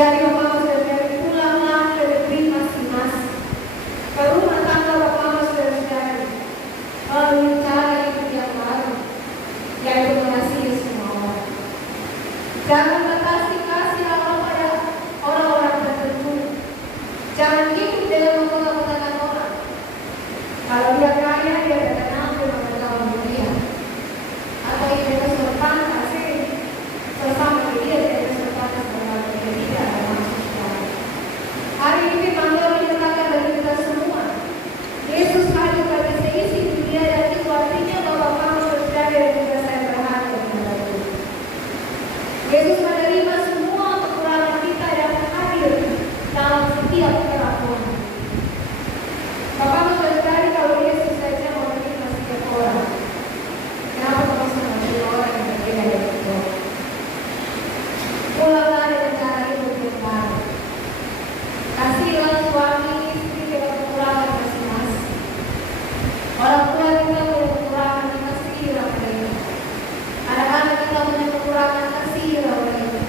Jadi Bapak Saudara, pulanglah ke negeri masing-masing, ke rumah tangga Bapak Saudara, melalui cara hidup yang baru, yaitu mengasihi semua orang. Jangan batasi kasih Allah pada orang-orang tertentu. Jangan hidup dengan mengutamakan orang. Kalau dia kaya, dia akan ambil mengetahui dia. Atau dia kesopan kasih sesama dia kesopan sama dia tidak ada maksudnya. Hari ini Tuhan menyatakan bagi kita semua, Yesus hadir bagi seisi dunia dan itu artinya bahwa kamu saudara dan juga saya berharga kepada Tuhan. Yesus menerima semua kekurangan kita dan hadir dalam setiap kerapuhan. Bapak saudara, kalau Yesus saja mau menerima setiap orang, kenapa kamu sama orang yang berbeda dari itu? Pulanglah dengan cara hidup yang baru. Kasihlah suami istri dengan kekurangan masing-masing. Orang tua kita punya kekurangan, kasihilah mereka. Anak-anak kita punya kekurangan, kasihilah mereka.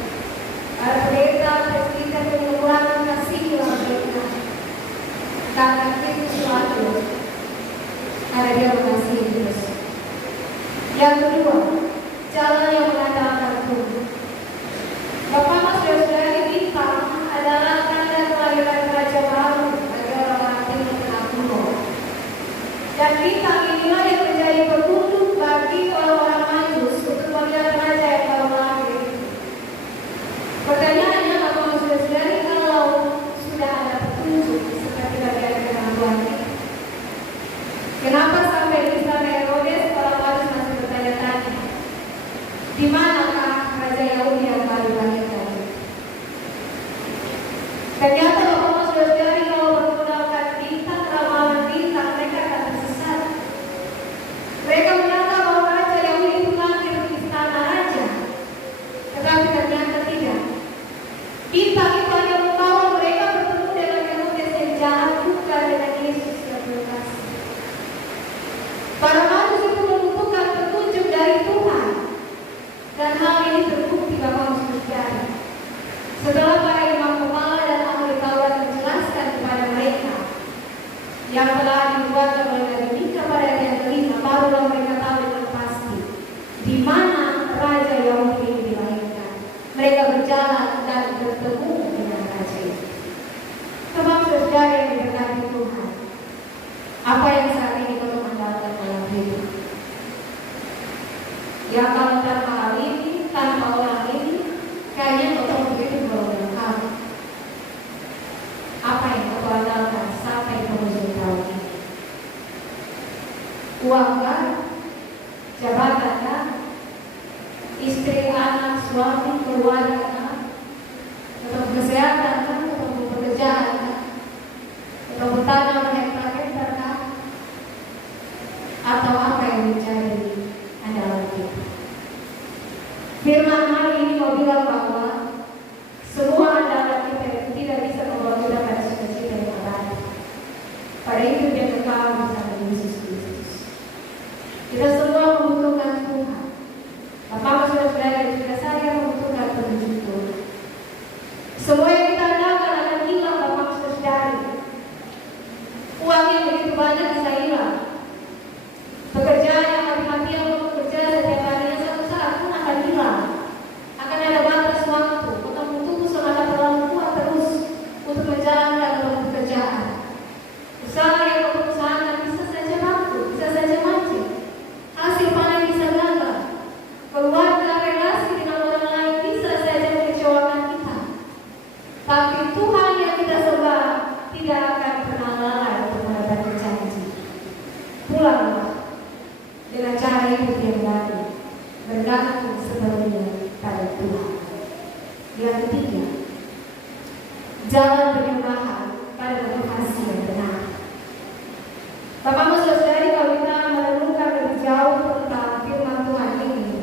Para pendeta, presbiter punya kekurangan, kasihilah mereka. Karena itu suatu, karena dia mengasihi Yesus. Yang kedua, jalan yang mengandalkan Tuhan. Bapak saudara, bintang adalah tanda kelahiran Raja baru bagi orang-orang Timur Tengah kuno. Dan bintang inilah yang menjadi petunjuk bagi orang-orang Majus untuk melihat Raja yang baru lahir. Pertanyaannya, Bapak saudara, kalau sudah ada petunjuk seperti bagian kenabuan ini, kenapa sampai di sana Herodes orang Majus masih bertanya-tanya, di manakah Raja Yahudi yang baru lahir tadi? Ternyata Bapak saudara, kalau menggunakan bintang, ramalan bintang, mereka akan tersesat. Mereka menyangka bahwa Raja Yahudi itu lahir di istana raja, tetapi ternyata tidak. Bintang itu hanya membawa mereka bertemu dengan Herodes yang jahat, bukan dengan Yesus yang berkasih. Para Majus itu membutuhkan petunjuk dari Tuhan, dan hal ini terbukti Bapak saudara. Setelah para imam kepala dan ahli Taurat menjelaskan kepada mereka yang telah dibuat oleh Nabi Mika pada ayat kelima, barulah mereka tahu dengan pasti di mana Raja Yahudi ini dilahirkan. Mereka berjalan dan bertemu dengan Raja itu. Teman saudara yang diberkati Tuhan, apa yang saat ini kau andalkan dalam hidup? Ya kalau tanpa hal ini, tanpa orang ini, kayaknya kau begitu belum kamu. Apa yang kau andalkan sampai penghujung tahun ini? Uang kan? Jabatan kan? Istri, anak, suami, keluarga kan? Atau kesehatan kan? Atau pekerjaan kan? Atau bertanam hektar-hektar kan? Atau apa yang menjadi andalan kita? Firman hari ini mau bilang bahwa semua andalan kita itu tidak bisa membawa kita pada cita-cita yang abadi, pada hidup yang kekal bersama Yesus Kristus. Kita semua membutuhkan Tuhan. Bapak saudara dan juga saya membutuhkan petunjuk Tuhan. Semua yang kita andalkan akan hilang, Bapak saudara. Uang yang begitu banyak bisa hilang. Pekerjaan yang mati-matian untuk bekerja setiap harinya satu saat pun akan hilang. Akan ada batas waktu. Untuk tubuh semangat terlalu kuat terus untuk menjalankan pekerjaan. Usaha yang perusahaan bisa saja bangkrut, bisa saja mati. Hasil panen bisa gagal. Keluarga, relasi dengan orang lain bisa saja mengecewakan kita. Tapi Tuhan yang kita sembah tidak akan pernah lalai untuk menepati janji. Pulanglah dengan cara hidup yang baru, bergantung sepenuhnya pada Tuhan. Yang ketiga, jalan penyembahan pada bentuk hasil yang benar. Bapak saudara, kalau kita merenungkan lebih jauh tentang firman Tuhan ini,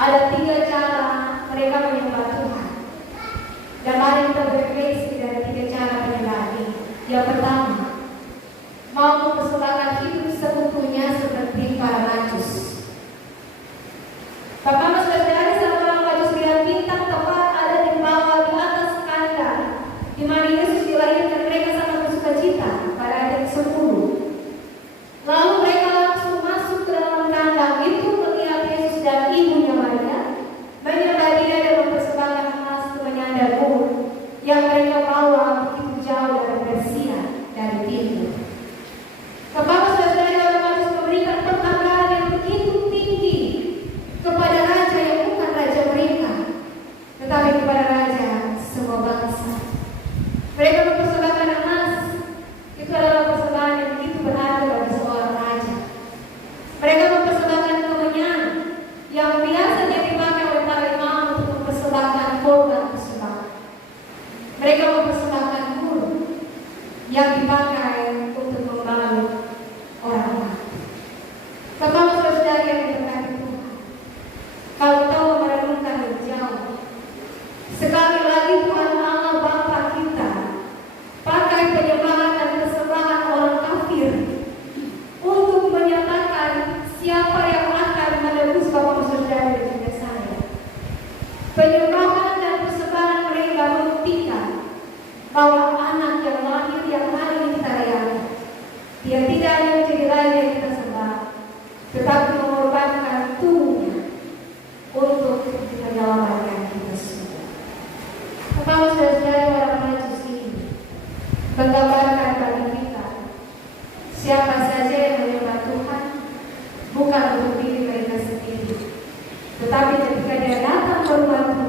ada 3 cara mereka menyembah Tuhan. Dan mari kita berefleksi dari 3 cara penyembahan ini. Yang pertama, mau mempersembahkan hidup sekutunya seperti para Majus. Bapak saudara, seorang Majus lihat bintang tepat ada di bawah di atas Penyembahan dan persembahan mereka membuktikan bahwa anak yang lahir yang hari ini kita rayakan, dia tidak hanya menjadi raja yang kita sembah, tetapi mengorbankan tubuhnya untuk menyelamatkan kita semua. Bapak saudara, orang Majus ini menggambarkan bagi kita siapa saja yang menyembah Tuhan bukan untuk diri mereka sendiri, tetapi ketika dia datang ke rumah Tuhan,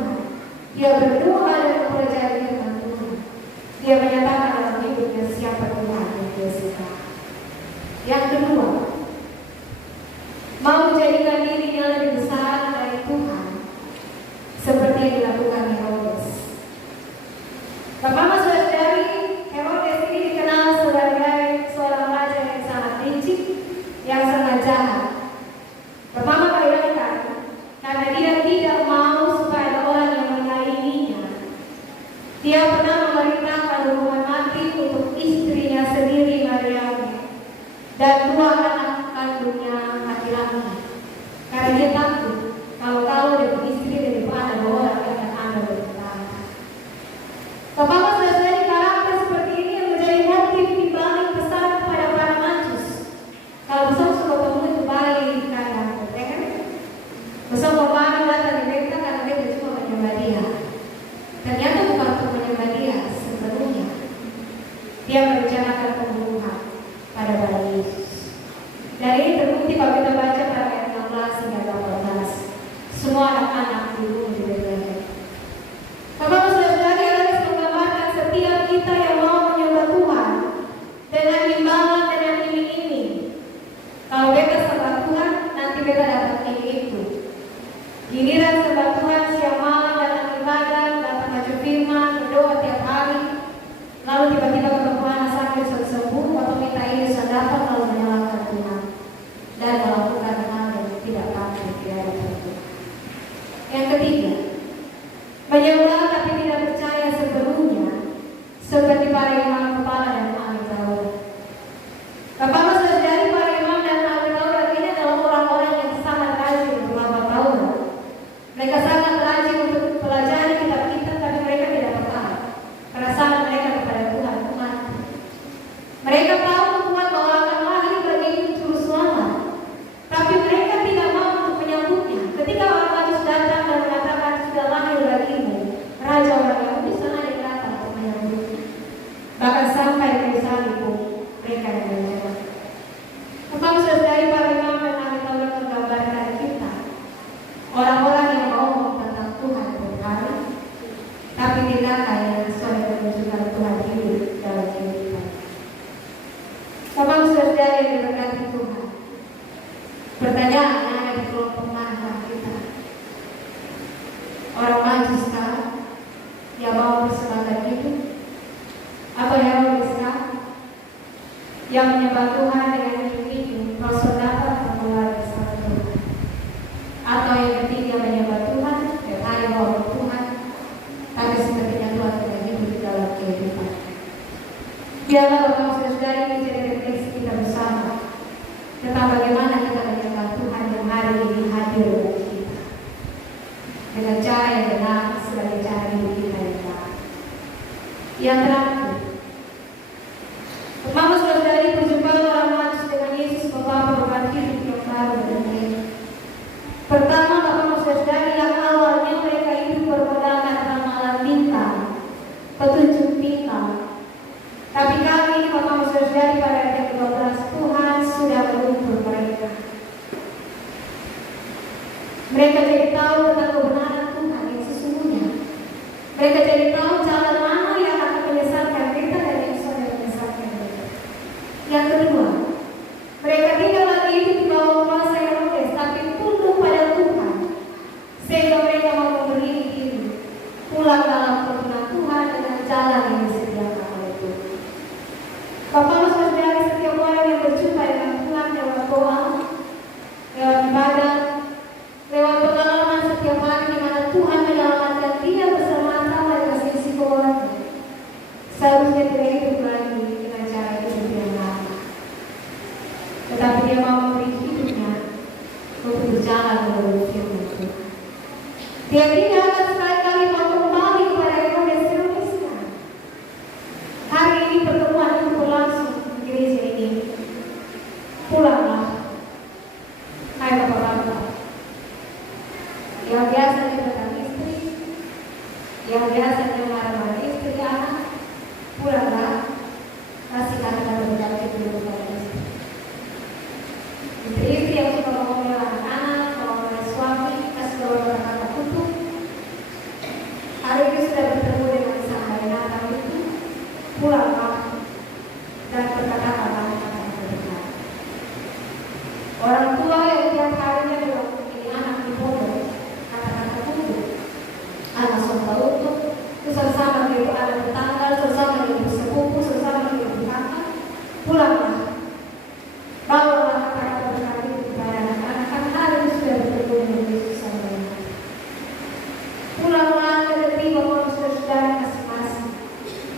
dia berdoa dan mempelajari firman Tuhan. Dia menyatakan dalam hidupnya siapa Tuhan yang dia suka. Yang kedua, mau menjadikan dirinya lebih besar dari Tuhan, seperti yang dilakukan Herodes. Bapak saudari, Herodes ini dikenal sebagai seorang raja yang sangat licik, yang sangat jahat. Bapak bayangkan, karena dia tidak mau supaya ada orang yang menyainginya, dia pernah memerintahkan hukuman mati untuk istrinya sendiri Maria dan dua anak kandungnya laki-laki, karena dia takut kalau dia beristri daripada ada orang yang akan ada bertahan. Bapak saudari, karakter seperti ini yang menjadi motif di balik pesan kepada para Majus. Kalau besok suka ketemu itu balik di kanan, ya kan? Besok bapak datang di mereka karena mereka cuma menyembah dia. Ternyata bukan untuk menyembah dia sepenuhnya. Dia merencanakan pembunuhan pada bayi Yesus. Dan ini terbukti kalau kita baca pada ayat 16 hingga 18. Semua anak-anak dibunuh di Betlehem. Bapak saudari, Herodes menggambarkan setiap kita yang mau menyembah Tuhan dengan imbalan dan yang iming-iming. Kalau beta sembah Tuhan, nanti beta dapat ini itu. Giliran sembah Tuhan siang malam datang ibadah, datang baca firman, berdoa tiap hari, lalu tiba-tiba ketemu anak sakit sembuh, atau minta ini dapat lalu menyalahkan Tuhan dan melakukan hal yang tidak patut dilakukan. Yang ketiga, menyembah tapi tidak percaya sepenuhnya, seperti para imam kepala dan ahli Taurat. Bapak saudari, para imam dan ahli Taurat ini adalah orang-orang yang sangat rajin menghafal Taurat. Mereka sangat rajin untuk pelajari kitab-kitab, tapi mereka tidak paham perasaan mereka kepada Tuhan umat. Mereka tahu Tuhan bahwa akan lahir bagi hidup juru selamat, tapi mereka tidak mau untuk menyambutnya. Ketika orang Majus datang dan mengatakan sudah lahir bagimu raja orang Yahudi, sana dia datang untuk menyambutnya. Bahkan sampai Yerusalem pun mereka yang menjawab. Bapak saudari, para imam dan ahli Taurat menggambarkan kita orang-orang yang mau tentang Tuhan berhari, tapi tindakan yang sesuai menunjukkan Tuhan hidup dalam kehidupan. Bapak saudari yang diberkati Tuhan, pertanyaan yang ada di kelompok mana kita? Orang Majus kah yang mau persembahkan hidup? Apa Herodes kah yang menyembah Tuhan dengan hidup Rasul datang mengeluarkan sama Tuhan? Atau yang ketiga menyembah Tuhan dan hari bahwa Tuhan, tapi sepertinya Tuhan tidak hidup dalam kehidupan. Biarlah Bapak saudari menjadi refleksi kita bersama tentang bagaimana kita menyembah Tuhan yang hari ini hadir bagi kita dengan cara yang benar sebagai cara hidup kita yang benar. Yang terakhir, Bapak saudari, perjumpaan orang Majus dengan Yesus membawa perubahan hidup yang baru dan baik. Pertama, Bapak saudari, yang awalnya mereka hidup bermodalkan ramalan bintang, petunjuk bintang. Tapi kali ini Bapak saudari, pada ayat 12 Tuhan sudah menuntut mereka. Mereka jadi tahu tentang kebenaran Tuhan yang sesungguhnya. Mereka jadi tahu jalan mana yang akan menyesatkan mereka dan yang sudah menyesatkan mereka. Yang kedua, mereka tidak lagi hidup di bawah kuasa Herodes, tapi tunduk pada Tuhan, sehingga mereka mau memberi diri pulang dalam kebenaran Tuhan dengan jalan yang disediakan oleh Tuhan. Bapak saudari, setiap orang yang berjumpa dengan Tuhan lewat doa, lewat ibadah, lewat pengalaman setiap hari di mana Tuhan menyelamatkan dia bersama-sama dengan sisi keluarga, seharusnya tidak hidup lagi dengan cara hidup yang lama, tetapi dia mau memberi hidupnya untuk berjalan menurut firman Tuhan. Dia tidak akan sekali-kali mau kembali kepada Indonesia. Hari ini pertemuan itu berlangsung di gereja ini. Pulanglah, hai bapak-bapak, yang biasanya tentang istri, yang biasanya marah-marah istri anak, pulanglah, kasih kata berbagi dulu kepada istri. Istri yang suka ngomongin anak-anak, ngomongin suami, kasih kata kutuk. Hari ini sudah bertemu dengan sang Nathan itu, pulanglah dan berkata-kata kata-kata benar. Orang tua yang tiap harinya bilang ini anak di pondok, kata-kata kutuk, anak sompa untuk, bersama dengan anak tetangga, bersama dengan sepupu, bersama dengan kakak, pulanglah. Bawalah kata-kata benar itu kepada anak-anak, kan hari ini sudah bertemu dengan Yesus sama Nathan. Pulanglah ke negeri bapak saudara masing-masing,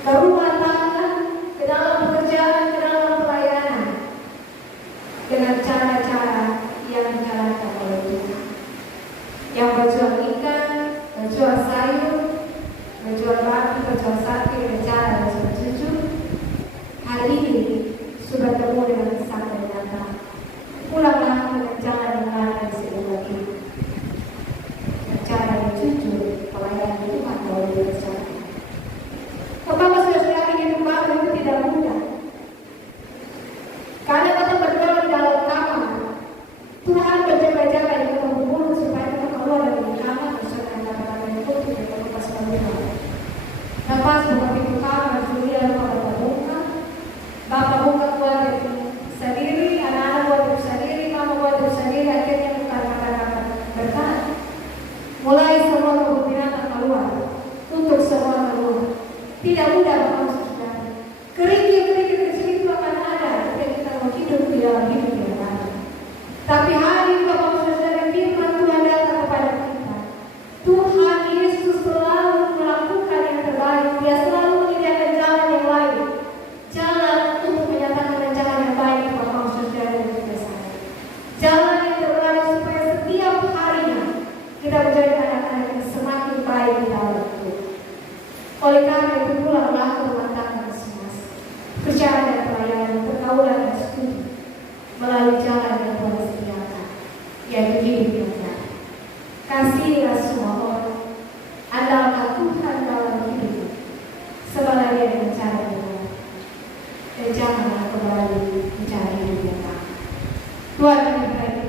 ke rumah tangga, ke dalam pekerjaan, ke dalam pelayanan, dengan cara-cara yang dijalankan oleh Tuhan. Yang berjual ikan, berjual sayur, berjual roti, berjual sapi dengan cara yang sudah jujur. Hari ini sudah bertemu dengan sang Nathan. Pulanglah dengan jalan yang lain seumur hidup. Cara yang jujur, pelayanan Tuhan kalau berjalan. Bapak saudara hidup baru itu tidak mudah. Karena kita berdoa di dalam kamar, Tuhan berjaga-jaga di dalam mulut supaya kita keluar dari kamar bersama kata-kata yang putih dan lepas keluar. Lepas buka pintu kamar, Julia Bapak buka keluar dari sendiri, anak-anak buat sendiri, mama buat sendiri, akhirnya bukan kata-kata berkat. Mulai semua kebunyian keluar, tutup semua keluar. Tidak mudah Bapak saudara. Kerikil-kerikil kecil itu akan ada ketika kita mau hidup di dalam hidup yang baru. Tapi hari ini Bapak saudara, firman Tuhan datang kepada kita. Tuhan Yesus selalu melakukan yang terbaik. Dia selalu menyediakan jalan yang lain, jalan untuk menyatakan jalan yang baik Bapak saudara dan juga saya. Jalan yang terbaik supaya setiap harinya kita menjadi anak-anak yang semakin baik di dalam Tuhan. Oleh karena itu pulanglah ke rumah tangga masing-masing, perjalanan dan pelayanan, pergaulan dan studi melalui jalan yang Tuhan sediakan, yaitu hidup yang benar. Kasihilah semua orang, andalkan Tuhan dalam hidup, sebenarnya dengan cara yang benar, dan janganlah kembali mencari hidup yang baik. Tuhan memberkati.